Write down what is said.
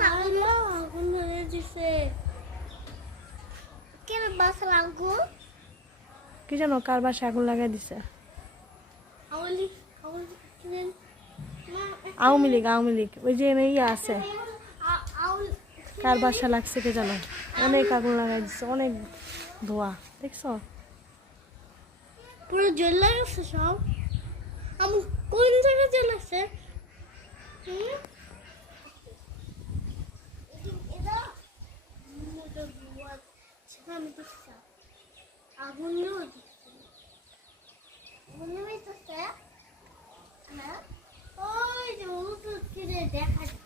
আগুন ধরে দিছে কেন বাসার আগুন কি জানো কার বাসায় আগুন লাগাই দিছে আওয়ালি কিনেন আওয়ামী লীগ ওই যে ইয়ে আছে আউল কার বাসা লাগছে কে জানো অনেক আগুন লাগাই দিছে অনেক ধোয়া দেখছো পুরো জ্বলে গেছে সব আমার কোন জায়গায় জ্বলেছে আমি দেখছি আগুন দেখা